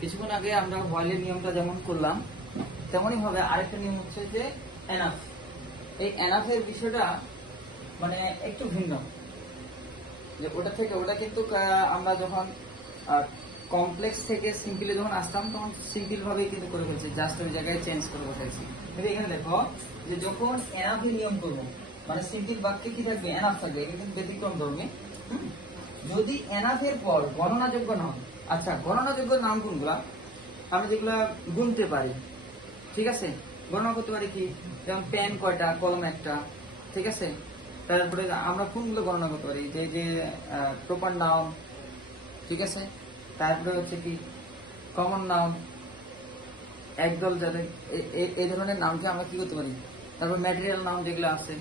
কিছুক্ষণ আগে আমরা হোয়াইলের নিয়মটা যেমন করলাম তেমনই ভাবে আরেকটা নিয়ম হচ্ছে যে এনাফ। এই এনাফের বিষয়টা মানে একটু ভিন্ন, যে ওটা থেকে ওটা কিন্তু আমরা যখন কমপ্লেক্স থেকে সিম্পলে যখন আসতাম তখন সিম্পল ভাবেই কিন্তু করে ফেলছি, জাস্ট ওই জায়গায় চেঞ্জ করে বসাইছি। কিন্তু এখানে দেখো যে যখন এনাফের নিয়ম করবো মানে সিম্পল বাক্যে কি থাকবে, এনাফ থাকবে, এটা কিন্তু ব্যতিক্রম ধর্মী। যদি এনাফের পর গণনাযোগ্য নাম, আচ্ছা গণনাযোগ্য নাম কোনগুলা, আমরা যেগুলা গুনতে পারি, ঠিক আছে, গণনা করতে পারি কি, যেমন পেন কয়টা, কলম একটা, ঠিক আছে। তারপরে আমরা কোনগুলো গণনা করতে পারি, যে যে প্রপার নাউন, ঠিক আছে। তারপরে হচ্ছে কি কমন নাউন, একদল, যাদের এই ধরনের নামকে আমরা কি করতে পারি। তারপর ম্যাটেরিয়াল নাউন যেগুলো আছে,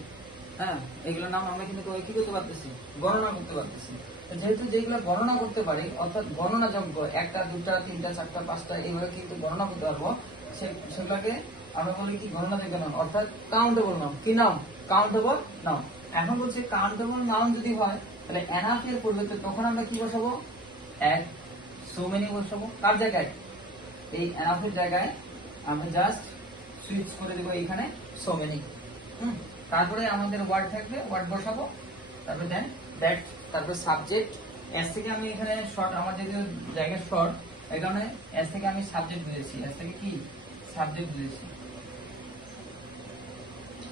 হ্যাঁ, এগুলোর নাম আমরা কিন্তু কি করতে পারতেছি, গণনা করতে পারতেছি। যেহেতু যেগুলো গণনা করতে পারি, অর্থাৎ গণনাযোগ্য, একটা দুটা তিনটা চারটা পাঁচটা এইভাবে কিন্তু গণনা করতে পারবো, সেগুলোকে আমরা বলি কি গণনাযোগ্য নাম, অর্থাৎ কাউন্টেবল নাম। কি নাম? কাউন্টেবল নাম। এখন বলছে কাউন্টেবল নাউন যদি হয় তাহলে এনাফ এর পরিবর্তে তখন আমরা কি বসাবো, এক সো মেনি বসাবো। কার জায়গায়? এই এনাফ এর জায়গায় আমরা জাস্ট সুইচ করে দেবো এখানে সো মেনি। তারপরে আমাদের ওয়ার্ড থাকবে, ওয়ার্ড বসাবো, তারপরে দেন দ্যাট, তারপরে সাবজেক্ট। এস থেকে আমি এখানে শর্ট, আমার যেহেতু জায়গা শর্ট এই কারণে এস থেকে আমি সাবজেক্ট বুঝেছি, এস থেকে কি সাবজেক্ট বুঝেছি,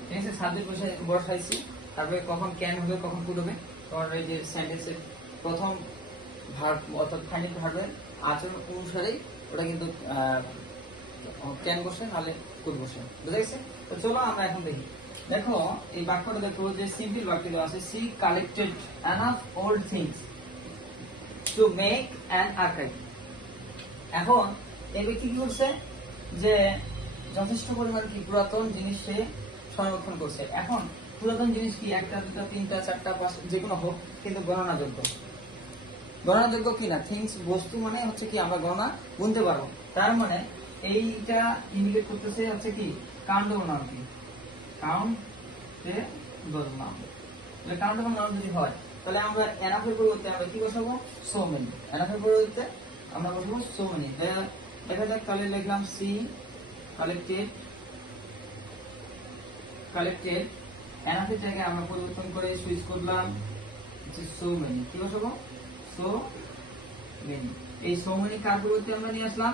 ঠিক আছে। সাবজেক্ট বসাইছি, তারপরে কখন ক্যান হবে কখন কুড হবে, তোমার এই যে সেন্টেন্সের প্রথম ভার্ব অর্থাৎ ফাইনাল ভার্বের আচরণ অনুসারেই ওটা কিন্তু ক্যান বসে নাহলে কুড বসে, বুঝা গেছে। তো চলো আমরা এখন দেখি। দেখো এই বাক্যটা দেখো যে সিম্পল বাক্য আছে, she collected enough old things to make an archive. এখন এই ব্যক্তি কি করছে, যে যথেষ্ট পরিমাণ কি পুরাতন জিনিস সে সংরক্ষণ করছে। এখন পুরাতন জিনিস কি একটা দুটা তিনটা চারটা পাঁচটা যেকোনো হোক, কিন্তু গণনাযোগ্য। গণনাযোগ্য কি না, থিংস বস্তু মানে হচ্ছে কি আমরা গণনা গুনতে পারবো। তার মানে এইটা ইন্ডিকেট করতেছে হচ্ছে কি কাউন্টেবল নাউন। কি কাউন্টেবল নাউন, কাউন্টেবল নাউন যদি হয় তাহলে আমরা এনাফের পরিবর্তে আমরা কি বসাবো, সো মেনি। এনাফের পরিবর্তে আমরা বসাবো সো মেনি। দেখা যাক, তাহলে লিখলাম সি কালেক্টেড, কালেক্টেড এনাফের জায়গায় আমরা পরিবর্তন করে সুইচ করলাম সো মেনি। কি বসাবো, সো মেনি। এই সো মেনি কার পরিবর্তে আমরা নিয়ে আসলাম,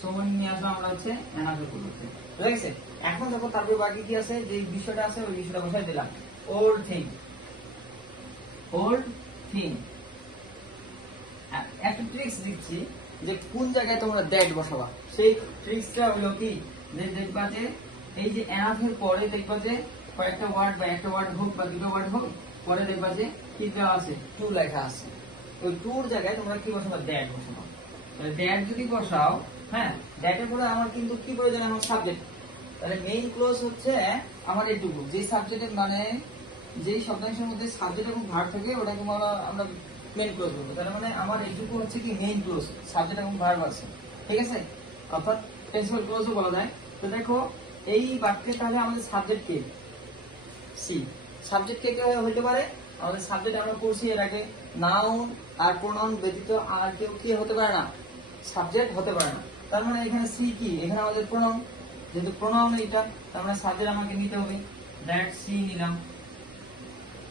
সো মেনি নিয়ে আসলাম আমরা হচ্ছে এনাফের পরিবর্তে, ঠিক আছে। এখন দেখো তারপর বাকি কি আছে, যে বিষয়টা আছে ওই বিষয়টা বসাই দিলাম, ওল্ড থিং। ওল্ড থিং, একটা ট্রিক্স দিচ্ছি যে কোন জায়গায় তোমরা দ্যাট বসাবা। সেই ট্রিক্সটা হলো কি, যে দেখবা যে এই যে এনাফের পরে দেখবা যে কয়েকটা ওয়ার্ড বা একটা ওয়ার্ড হোক বা দুটো ওয়ার্ড হোক, পরে দেখবা যে কি দেওয়া আছে, টু লেখা আছে। ওই টুর জায়গায় তোমরা কি বসাবা, দ্যাট বসাবা। দ্যাট যদি বসাও, হ্যাঁ, দ্যাটের পরে আমার কিন্তু কি প্রয়োজন, আমার সাবজেক্ট। তাহলে মেইন ক্লোজ হচ্ছে আমার এইটুকু, যে সাবজেক্টের মানে যেই শব্দাংশের মধ্যে সাবজেক্ট এবং ভার্ব থাকে ওটাকে আমরা মেইন ক্লোজ বলবো। তার মানে আমার এইটুকু হচ্ছে কি মেইন ক্লোজ, সাবজেক্ট এবং ভার্ব আছে, ঠিক আছে, অর্থাৎ প্রিন্সিপাল ক্লোজও বলা যায়। তো দেখো এই বাক্যে তাহলে আমাদের সাবজেক্ট কে, সি। সাবজেক্ট কে কে হতে পারে, আমাদের সাবজেক্ট আমরা পড়ছি এর আগে, নাউন আর প্রোনাউন ব্যতীত আর কেউ কি হতে পারে না, সাবজেক্ট হতে পারে না। তার মানে এখানে সি কি, এখানে আমাদের প্রোনাউন, যেহেতু প্রোনাউন এটা, তার মানে সাবজেক্ট আমাকে নিতে হবে, দ্যাট সি নিলাম,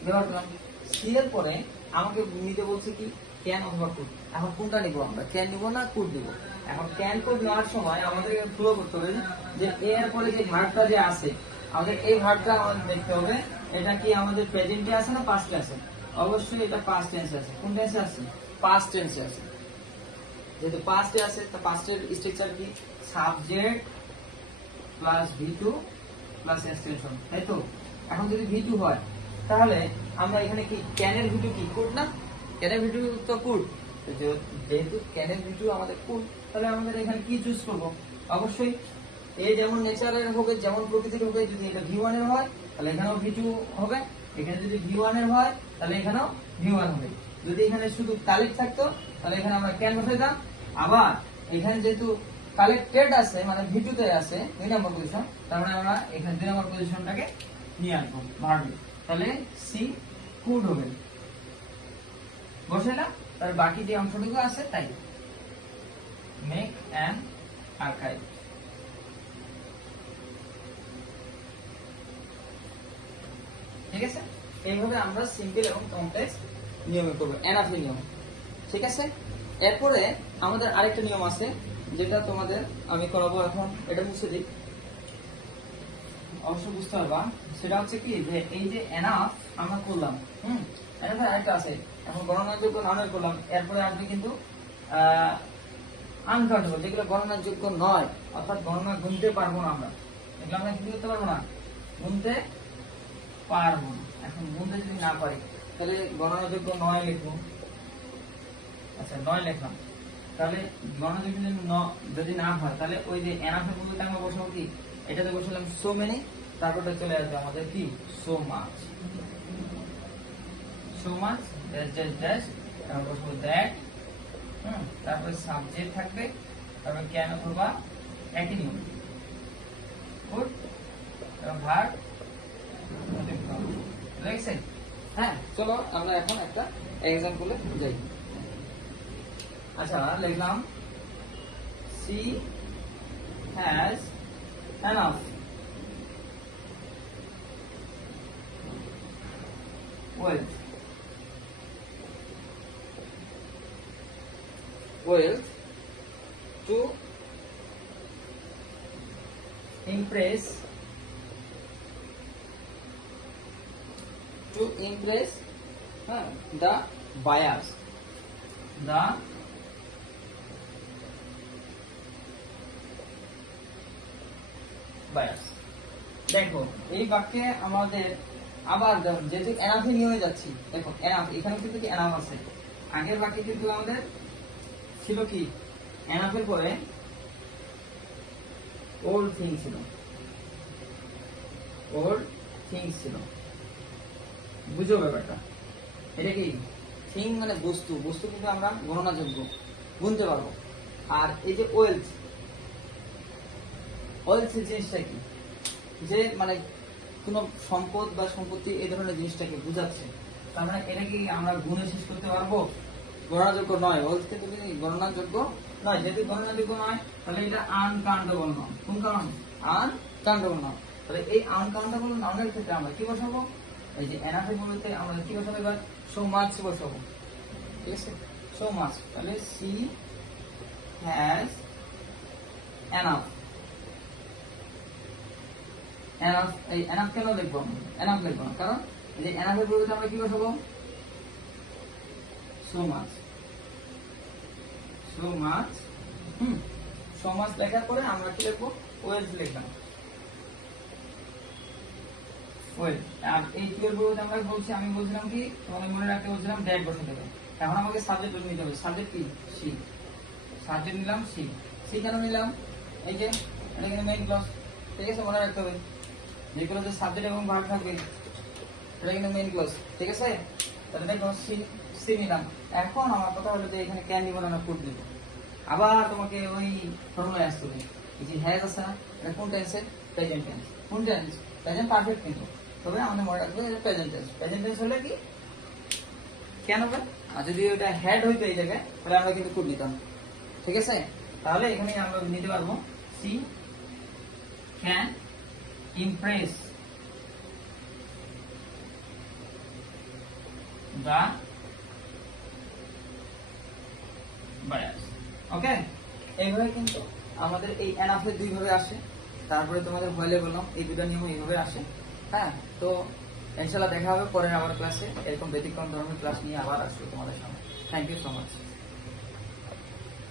ব্যবহার করলাম। সি এর পরে আমাকে নিতে বলছে কি ক্যান অথবা কুড। এখন কোনটা নিব আমরা, ক্যান নিব না কুড নিব? এখন ক্যান কুড নেওয়ার সময় আমাদের ফলো করতে হবে যে এর পরে যে ভার্বটা যে আছে, আমাদের এই ভার্বটা আমাদের দেখতে হবে এটা কি আমাদের প্রেজেন্টে আছে না পাস্টে আছে। অবশ্যই এটা পাস্ট টেন্সে আছে। কোন টেন্সে আছে? পাস্ট টেন্সে আছে। যেহেতু পাস্টে আছে, তা পাস্টের স্ট্রাকচার কি, সাবজেক্ট প্লাস ভি2 প্লাস এক্সটেনশন, তাই তো। এখন যদি ভি2 হয় তাহলে আমরা এখানে কি ক্যানের ভি2 কি কুড না, ক্যানের ভি2 তো কুড। যেহেতু ক্যানের ভি2 আমাদের কুড, তাহলে আমাদের এখানে কি চুজ করব, অবশ্যই এই যেমন নেচারের হবে, যেমন প্রকৃতির হবে, যদি এটা ভি1 এর হয় তাহলে এখানেও ভি2 হবে, এখানে যদি ভি1 এর হয় তাহলে এখানেও ভি1 হবে। যদি এখানে শুধু কালেক্ট থাকতো তাহলে এখানে আমরা ক্যান বসাইতাম। আবার এখানে যেহেতু কালেক্টেড আছে মানে ভি2 তে আছে 2 নম্বর পজিশন, তার মানে আমরা এখানে 2 নম্বর পজিশনটাকে নিয়ে আসবো ভার্বে, তাহলে সি কুড হবে, বসে না। তার বাকি যে অংশটুকু আছে তাই মেক অ্যান এইভাবে আমরা সিম্পল এবং কমপ্লেক্স নিয়মে করবো, এনাফের নিয়ম। ঠিক আছে, এরপরে আমাদের আরেকটা নিয়ম আছে যেটা তোমাদের আমি করাবো এখন। এটা মুছে দিই, অবশ্য বুঝতে পারবা। সেটা হচ্ছে কি যে এই যে এনাফ আমরা করলাম, এনাফের আরেকটা আছে, এখন গণনাযোগ্য নামের করলাম। এরপরে আসবে কিন্তু আনকাউন্টেবল, যেগুলো গণনার যোগ্য নয়, অর্থাৎ গণনা গুনতে পারবো না আমরা, এগুলো আমরা কি করতে পারবো না, গুনতে পারবো না। এখন গুনতে যদি না পারি তাহলে গণনাযোগ্য নয় লিখবো। আচ্ছা 9 লিখলাম, তাহলে গণনাযোগ্য যদি না হয় তাহলে ওই যে এনাফের মধ্যে আমরা বসাবো কি, এটাতে বসালাম সো মেনি, তারপরটা চলে আসবে আমাদের কি so much, so much dash dash dash, তারপর বসবো দ্যাট, তারপরে সাবজেক্ট থাকবে, তারপরে কেন করবা একই নিয়ম, গুড, এবং ভার্ব লাগছে। হ্যাঁ, চলো আমরা এখন একটা এক্সাম্পলে যাই। আচ্ছা লিখলাম she has enough wealth to impress the buyers, দেখো এই বাক্যে আমাদের আবার যেহেতু এনাফে নিয়ে যাচ্ছি, দেখো এনাফ এখানে কিন্তু কি এনাফ আছে, আগের বাক্যে কিন্তু আমাদের ছিল কি এনাফের পরে ওল্ড থিং ছিল, বুঝো ব্যাপারটা। এটা কি থিং মানে বস্তু, বস্তু কিন্তু আমরা গণনাযোগ্য গুনতে পারবো। আর এই যে ওয়েলথ জিনিসটা কি, যে মানে কোন সম্পদ বা সম্পত্তি এই ধরনের জিনিসটাকে বুঝাচ্ছে, তার মানে এটা কি আমরা গুণে শেষ করতে পারবো, গণনাযোগ্য নয়। ওয়েলথ কিন্তু গণনাযোগ্য নয়, যেহেতু গণনাযোগ্য নয় তাহলে এটা আনকাউন্টেবল নয়। কোন কারণ, আনকাউন্টেবল নয়। তাহলে এই আনকাউন্টেবল নাউনের ক্ষেত্রে আমরা কি বসাবো, এই যে এনাফে বলতে আমরা কি বসাবো, এবার সো মাচ বসাবো। ঠিক আছে, সো মাচ, তাহলে সি হ্যাজ এনাফ। এই এনাফ কেন লিখবো, এনাফ লিখবো না, কারণ এই যে এনাফের পরিবর্তে আমরা কি বসাবো, সো মাচ। সো মাচ লেখার পরে আমরা কি লিখবো, ওয়েলথ লিখলাম, ওয়েলথ। আর এই টুয়েলভ পরিবর্তে আমরা আমি বলছিলাম কি, তোমাদের মনে রাখতে বলছিলাম ড্যাট বসাতে হবে। এখন আমাকে সাবজেক্ট নিতে হবে, সাবজেক্ট কি সি, সাবজেক্ট নিলাম সি। কেন নিলাম, এই যে এটা কিন্তু মেইন ক্লজ, ঠিক আছে, মনে রাখতে হবে যেগুলো যে সাবজেক্ট এবং ভার্ব থাকবে এটা কিন্তু মেইন ক্লজ। ঠিক আছে, তাহলে দেখো সি নিলাম। এখন আমার কথা হলো যে এখানে ক্যান দিব না কুড দিব, আবার তোমাকে ওই ফর্মুলায় আসতে হবে। এই যে হ্যাজ আছে না, এটা কোন টেন্সে, প্রেজেন্ট টেন্স। কোন টেন্স, প্রেজেন্ট পারফেক্ট কিন্তু, তবে আমাদের মনে রাখবে প্রেজেন্ট টেন্স। প্রেজেন্ট টেন্স হলে কি কেন হবে, আর যদি ওটা হ্যাড হইতো এই জায়গায় তাহলে আমরা কিন্তু কুড নিতাম। ঠিক আছে, তাহলে এখানে আমরা নিতে পারবো she can impress the buyers. ওকে, এইভাবে কিন্তু আমাদের এই এনাফের দুই ভাবে আসে। তারপরে তোমাদের ভয়েলে বললাম এই দুটো নিয়ম এইভাবে আসে। হ্যাঁ, তো ইনশাআল্লাহ দেখা হবে পরের আবার ক্লাসে, এরকম ব্যতিক্রম ধর্মের ক্লাস নিয়ে আবার আসবো তোমাদের সামনে। Thank you so much.